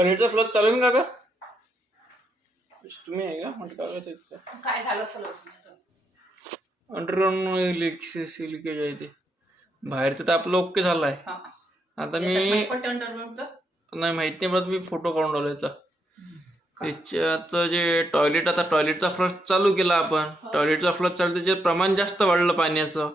टॉयलेटचा flush चालू आहे का तुम्ही आहे का म्हणजे कागद काय झालं असेल अंडरग्राऊंड लिकेज आहे ते बाहेरचं तर आपलं ओके झालंय. आता मी नाही माहित नाही परत मी फोटो काढून राहिलो याचा. त्याच्यात जे टॉयलेट आता टॉयलेटचा फ्लश चालू केला आपण. टॉयलेटचा फ्लश चालू त्याचे प्रमाण जास्त वाढलं पाण्याचं.